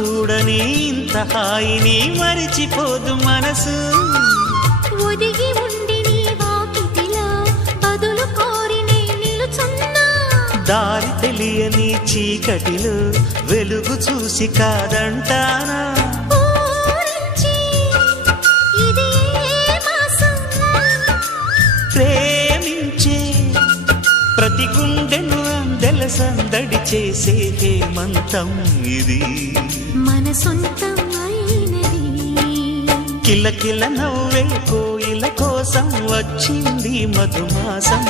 చూడని ఇంత హాయిని మరిచిపోదు మనసు. ఒదిగి ఉండి నీ వాకిటిలో బదులు కోరి నే నిలుచున్నా. దారి తెలియని చీకటిలో వెలుగు చూసి కాదంటానా. ప్రేమించే ప్రతి గుండెను అందెల సందడి చేసే హేమంతం ఇది. మన సొంతం అయినది. కిలకిల నవ్వే కోయిల కోసం వచ్చింది మధుమాసం.